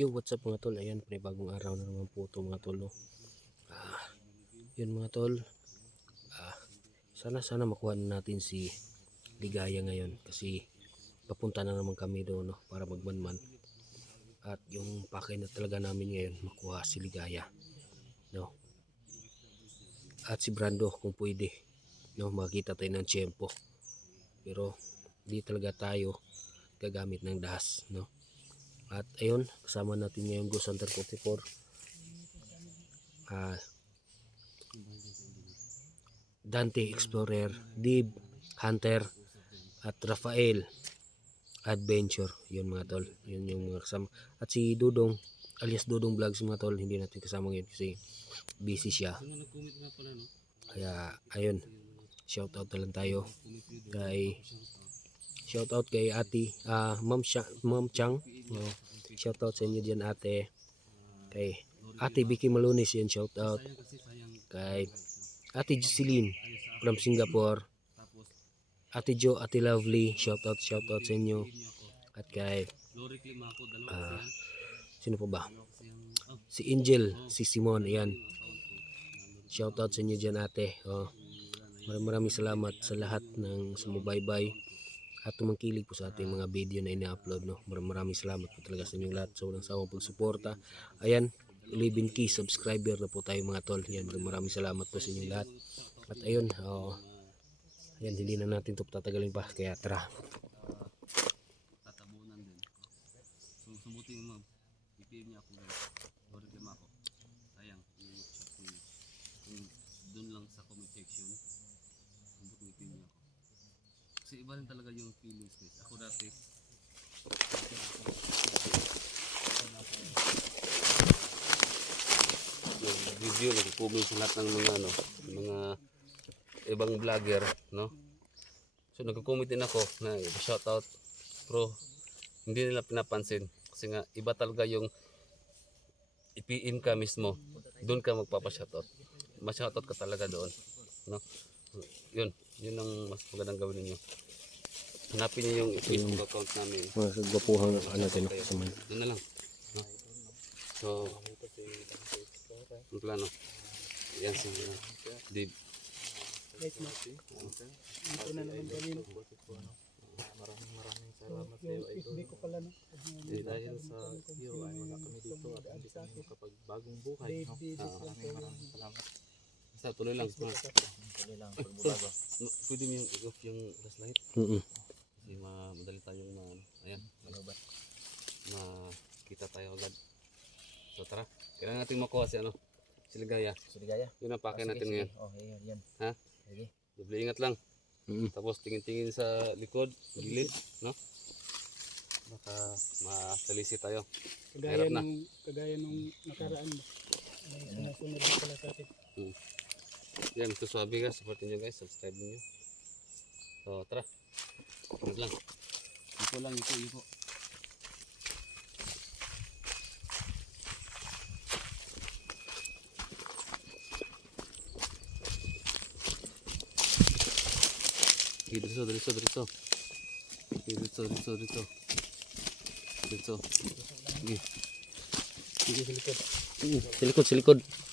Yo, what's up mga tol? Ayan, panibagong araw na naman po ito mga tol. No? Ah, yun mga tol. Ah, sana sana makuha na natin si Ligaya ngayon kasi papunta na naman kami doon no, para magmanman. At yung pakay na talaga namin ngayon makuha si Ligaya. No? At si Brando kung pwede. No, makita tayo ng tiyempo. Pero di talaga tayo gagamit ng dahas. No? At ayun, kasama natin ngayon Ghost Hunter 44. Ah, Dante Explorer, Dib Hunter, at Rafael Adventure. Yun mga tol. Yun yung mga kasama. At si Dudong, alias Dudong Vlogs mga tol, hindi natin kasama ngayon kasi busy siya. Kaya ayun, shout out na lang tayo kay shout out kay Ate ah Ma'am Ma'am Chang. Oh, shout out sa inyo diyan Ate. Kay Ate Vicky Malunis yan shout out. Kay Ate Jocelyn from Singapore. Ate Jo, Ate Lovely, shout out shout out sa inyo. At kay ah, sino pa ba? Si Angel, si Simon, ayan. Shout out sa inyo diyan ate. Oh. Maraming salamat sa lahat ng sumubaybay at tumangkilig po sa ating mga video na ina-upload no. Maraming salamat po talaga sa inyong lahat sa walang sawang pagsuporta. Ayan, 11k subscriber na po tayo mga tol. Yan, maraming salamat po sa inyong lahat. At ayun, oh, ayan, hindi na natin ito tatagalin pa. Kaya tara. tatabunan din. So, sumuti yung ma'am. I-PM niya ako guys. Or reklama ako. Sayang, yung shop ko yun. Kung dun lang sa comment section, sumut mo i-PM niya ako. Kasi iba rin talaga yung feelings guys. Ako dati, video nagko-comment sa lahat ng mga ano, mga ibang vlogger, no? So nagko-comment din ako na shout out pero hindi nila pinapansin kasi nga iba talaga yung i-PM ka mismo. Doon ka magpapa-shoutout. Ma-shoutout ka talaga doon, no? Yun, yun ang mas magandang gawin ninyo. Hanapin niyo yung Facebook account namin. Mga kagwapuhang ano natin no, sa man. Doon na lang. No? So, ang plano. Yan si uh, Dave. Maraming maraming salamat sa iyo idol. Eh, dahil sa iyo ay wala kami dito at hindi kami kapag bagong buhay. No? Ah, maraming maraming salamat. Basta tuloy lang. Tuloy lang Pwede mo yung i-off yung flashlight. Mm Kasi ma madali tayong ma... Ayan. Malubat. Makita tayo agad. So tara. Kailangan natin makuha si ano. Si Ligaya. Suligaya. Yun ang pakin natin ngayon. Oh, yan, yan. Ha? Sige. Doble ingat lang. -mm. Tapos tingin-tingin sa likod, gilid, no? Baka masalisi tayo. Kagaya Hirap na. nung kagaya nung nakaraan mo. Ay, sinasunod din pala sa atin. Yan, ito sabi guys, supportin nyo guys, subscribe nyo. So, tara. Ingat lang. iko lang, iko, iko. Okay, dito, dito, dito. Okay, dito, dito, dito. Dito. Okay. Sige, sa likod. Mm,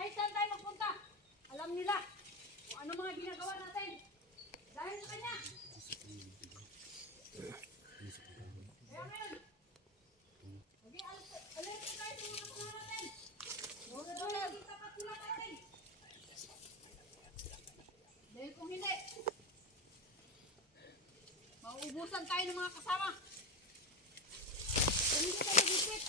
kahit saan tayo magpunta, alam nila kung ano mga ginagawa natin. Dahil sa kanya. Kaya ngayon, maging tayo sa mga kasama natin. Huwag na tayo maging tapat sila sa atin. Dahil kung hindi, mauubusan tayo ng mga kasama. Kung hindi tayo nag-isip.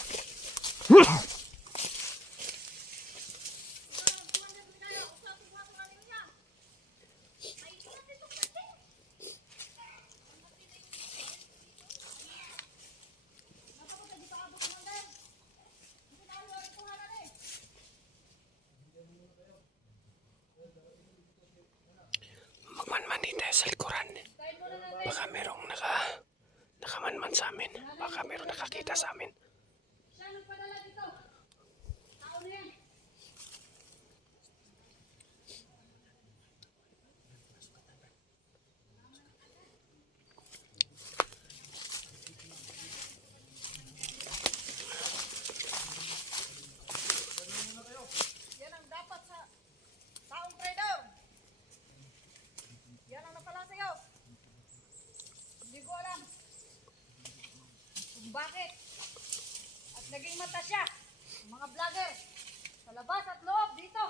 Magmanman din tayo sa likuran. Baka merong naka, nakamanman sa amin. Baka merong nakakita sa amin. Siya nagpadala dito. Tao na yan. Yan ang dapat sa taong trader. Yan ang napala sa'yo. Hindi ko alam kung bakit at naging mata siya ng mga vlogger sa labas at loob dito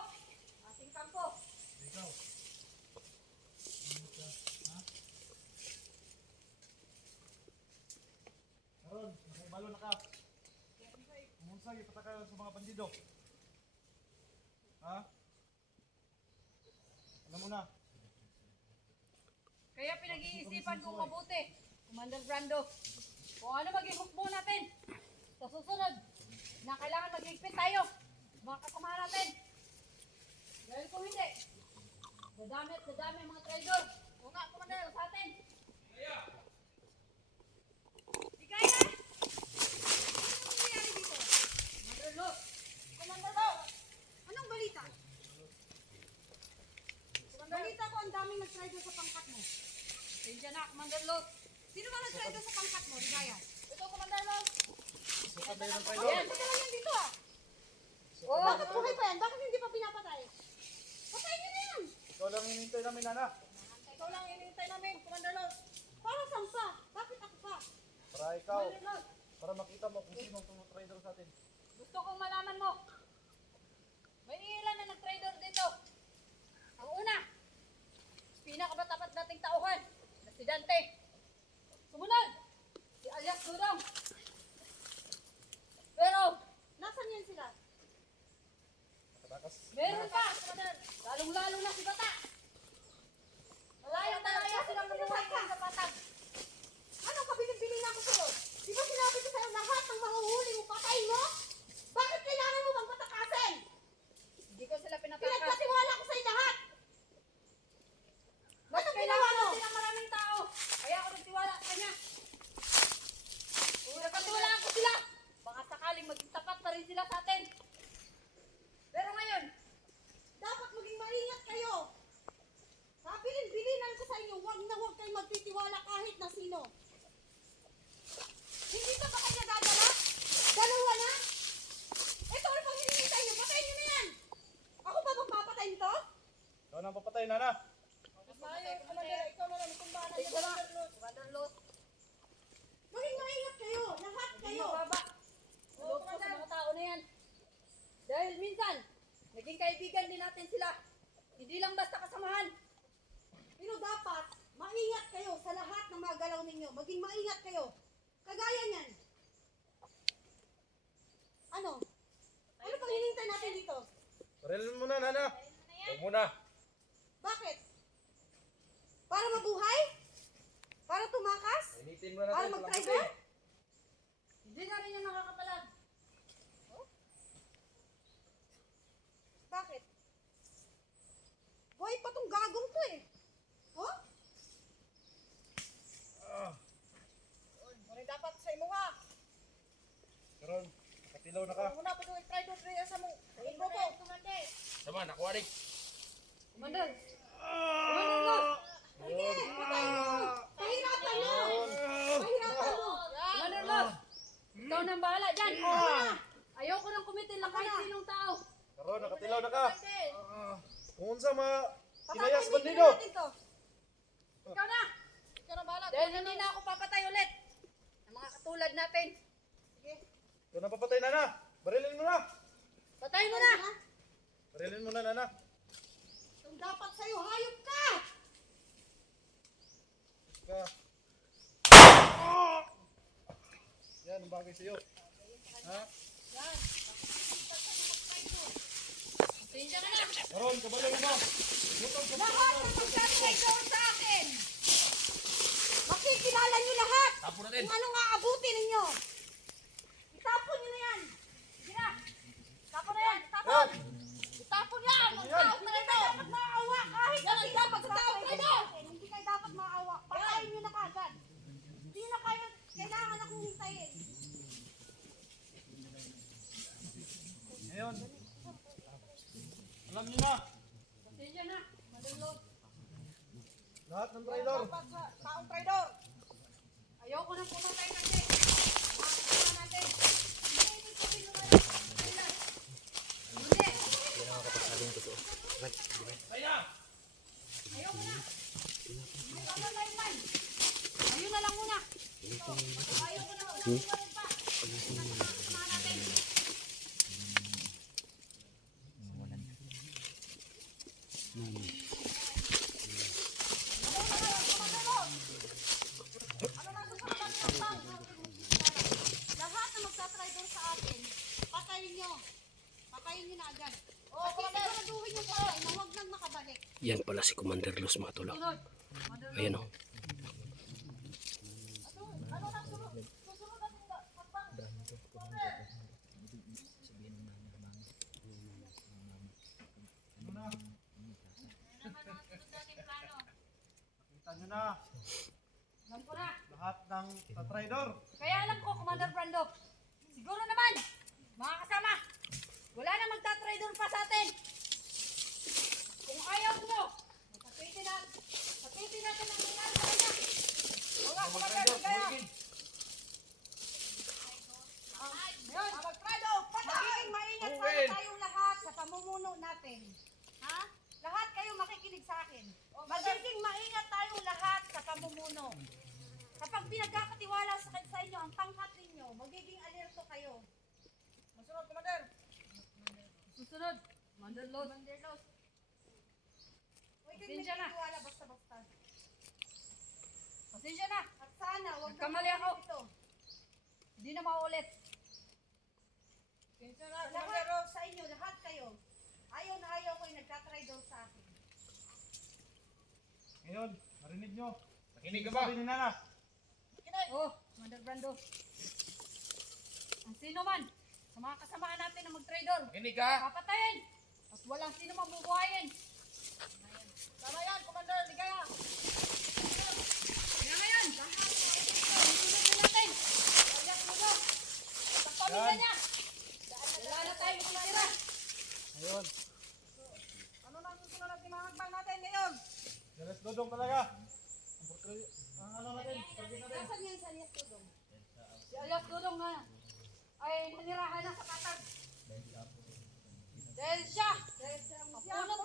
ating kampo. Karon, nakibalo na ka. Kumunsa, ipataka bandido. Ha? Alam mo na. Kaya pinag-iisipan kong mabuti, Commander Brando, kung ano maging hukbo natin sa susunod na kailangan magligpit tayo mga kasamahan natin. Dahil kung hindi, dadami at dadami ang mga traidor. O nga, Commander, sa atin. Di kaya? Anong nangyayari dito? Commander Lo! Commander Lo! Anong balita? Balita ko ang daming nag-traidor sa pangkat mo. Pasensya na, Commander Lo. Sino ba nag-traidor sa pangkat mo, Ligaya? Ito, Commander Lo. Sukat na yun ang Oh, yan, patay yan dito ah. Oh, bakit buhay pa yan? Bakit hindi pa pinapatay? Patay niyo na yan. Ikaw lang hinihintay namin, Nana. Ikaw lang inintay namin, Commander Lo. Para saan pa? Bakit ako pa? Para ikaw, para makita mo kung sino ang trader sa atin. gusto kong malaman mo. May ilan na nag-trader dito. Ang una, pinakamatapat nating tauhan na si Dante. Sumunod, si Alias Durong. Pero, nasan yan sila? Meron pa, Commander. Lalong-lalo na si Bata. Malaya talaya silang mabuhay ka sa patag. Anong kabiling-bili na ako sa'yo? Di ba sinabi ko sa'yo lahat ng mahuhuli mo patayin mo? Bakit kailangan mo bang patakasin? Hindi ko sila pinatakas. Pinagkatiwala ko sa'yo lahat. Mas kailangan mo? Sila maraming tao. Kaya ako nagtiwala sa kanya. Kung nagkatiwalaan ko sila, baka sakaling maging tapat pa rin sila sa atin. Pero ngayon, dapat maging maingat kayo. Pabilin-bilinan ko sa inyo, huwag na huwag kayong magtitiwala kahit na sino. Hindi pa ba kayo nagagala? Dalawa na? Ito ano pang hinihintay nyo? Patayin nyo na yan! Ako ba magpapatay nito? Ikaw na ang papatay, Nana. Ikaw na lang itong bahala. Commander Lot. Maging maingat kayo, lahat kayo. Mababa. Loob ko sa mga tao na yan. Dahil minsan, naging kaibigan din natin sila. Hindi lang basta kasamahan. Pero dapat, maingat kayo. Maging maingat kayo. Kagaya niyan. Ano? Ano pang hinihintay natin dito? Barilin mo na, Nana. Huwag muna. Bakit? Para mabuhay? Para tumakas? Initin mo na Para natin. mag-trigger? Hindi na rin yung nakakapalag. Oh? Bakit? Buhay pa tong gagong to eh. Oh? Ah. Ano dapat sa imo ha? Karon, nakatilaw na ka. Muna pa doon try doon rin sa mo. Ayun mo po. Kumande. Sama, nakuwarik. Kumande. Kumande lo. Sige, patay mo. Pahirapan mo. Pahirapan mo. Commander Los, ikaw nang bahala dyan. Ayoko nang kumitil lang kahit sinong tao. Karon, nakatilaw na ka. Ah. Kung unsa ma... Kinayas bandido. Ikaw na. Ikaw na bahala. Dahil hindi na ako papatay ulit. Ng mga katulad natin. Ikaw na papatay, Nana. Barilin mo na. Patay mo na. Barilin mo na, Nana. Itong dapat sa'yo, hayop ka! Ka. Yan, ang bagay sa'yo. Ha? Pasensya ka na. Karon, kabalo mo. Lahat ng magtatry doon sa akin! Makikilala niyo lahat! Tapo natin. Kung anong aabutin ninyo! Itapon niyo na yan! Na! Tapon na yan! Tapon! Itapon yan! Ang tao na ito! dapat maawa kahit yan ang dapat sa tao na ito! Hindi kayo dapat maawa. Patayin niyo na kagad. Hindi na kayo kailangan akong hintayin. Ngayon. Alam niyo na. Pasensya na. Los, Lahat ng traidor. Taong traidor. ayoko nang pumatay kasi. Makakasama natin. Hindi ibig sabihin naman ang kailan. Hindi. Ayaw mo na. Hindi ka malayman. Ayun na lang muna. Ayaw ko na. Ulit pa. Kasama natin. Lahat na magtatraidor sa akin, patayin nyo. Patayin nyo na agad. At siguraduhin nyo patay na huwag nang makabalik. Yan pala si Commander Los mga tol. oh. Sunod. Ayan oh. Ano na sunod? Susunod natin ba? Hakbang. Kita niyo na. Alam ko na. Lahat ng traidor. Kaya alam ko, Commander Brando. Siguro naman, mga kasama, wala na magtatraidor pa sa atin. Kung ayaw mo, pamumuno natin. Ha? Lahat kayo makikinig sa akin. Magiging maingat tayong lahat sa pamumuno. Kapag pinagkakatiwala sa, sa inyo ang pangkat ninyo, magiging alerto kayo. Masunod, Commander. Susunod, Commander Los. Commander Los. Huwag kayong Pasensya na. nagtitiwala basta-basta. Pasensya na, At sana, huwag Nagkamali ako. ito. hindi na maulit. Sa lahat sa inyo, lahat kayo, ayaw na ayaw ko yung nagtatraidor sa akin. Ngayon, marinig nyo. Nakinig ka ba? Sabi ni Nana. Oh, Commander Brando. Ang sino man, sa mga kasamaan natin na mag-traidor, Nakinig ka? papatayin. At walang sino mabubuhayin. Tama yan, Commander, ligaya. Na. Ngayon. Ano na susunod natin mga hakbang natin ngayon? Galas dodong talaga. Ang ano natin. Nasaan yan sa Alias Tudong? Si Alias Dudong na ay nanirahan na sa katag. Dahil siya, Dahil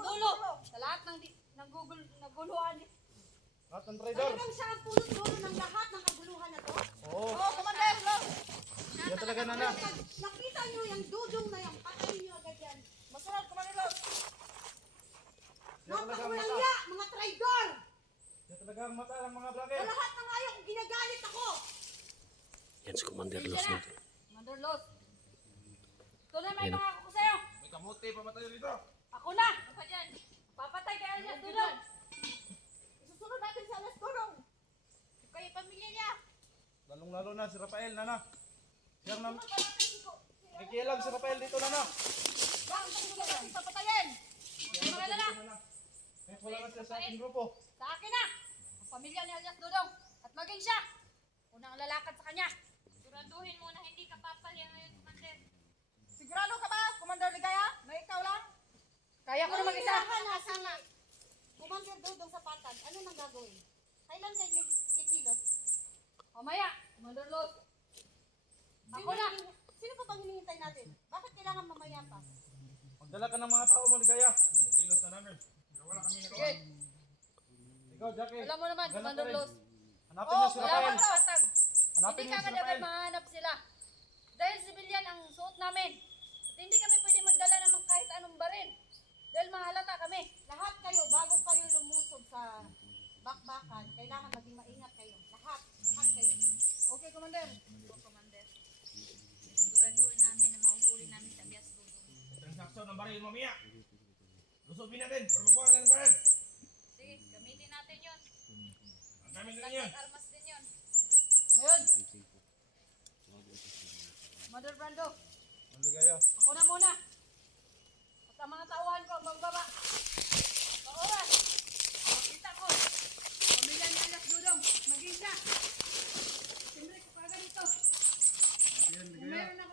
dulo sa lahat ng, ng Google, naguluhan. Lahat ng traidor. Talagang siya ang punot dulo ng lahat ng kaguluhan na to? Oo. Oo, Commander! Yan talaga, Nana. Nakita nyo yung dudong na yan, patayin nyo agad yan. Masunod, Commander! Yan talaga ang Napakawalang mata. ya, mga traidor! Yan talaga ang mata ng mga vlogger. Sa lahat ng ayaw, ginagalit ako! Yan si Commander Los natin. Commander Los, Tunay may Ayun. pangako ko sa'yo. May kamote pa matayo dito. Ako na! Ka dyan? Papatay kay Alias Dudong! Si Alas Dudong. Kayo pamilya niya! Lalong-lalo na si Rafael, nana. Siyang nam... Nakikialam si Rafael dito, nana. Bakit isusunod natin papatayin? Mga na Eh, wala na siya sa ating grupo. Sa akin na! Ang pamilya ni Alias Dudong at maging siya! Unang lalakad sa kanya! Siguraduhin mo na hindi ka papalya ngayon, Commander. Sigurado ka ba, Commander Ligaya? Na ikaw lang? Kaya ko na mag-isa! na sana. Commander Dudong sa patag, ano nang gagawin? Kailan kayo kikilos? Mamaya, Commander Los. Ako na! Sino pa bang hinihintay natin? Bakit kailangan mamaya pa? Magdala ka ng mga tao mo, ligaya. Kilos na namin. Pero wala kami Sige, Ikaw, Jackie. alam mo naman. Los. Hanapin Oo, mo si wala Rafael. Hanapin Hindi ka si ka dapat Rafael. mahanap sila. Dahil civilian ang suot namin. At hindi kami pwede magdala ng kahit anong baril. Dahil mahalata kami. Lahat kayo, bago kayo lumusog sa bakbakan, kailangan maging maingat kayo. Lahat, lahat kayo. Okay, Commander. Oo, Commander. Siguraduhin namin na mahuhuli namin si Abias Dudong. Transaksyon ng baril, mamaya. Lusubin natin. Perbukuhan ng baril. Sige, gamitin natin yun. Ang dami na yun. Armas din yun. Ngayon. Mother Brando, Ang ligaya. ako na muna. Ang mga tauhan ko, magbaba. Sa oras, makita ko. Pamilya ni Alas Dudong, maging siya. Siyempre ko kagad ito. Kung meron akong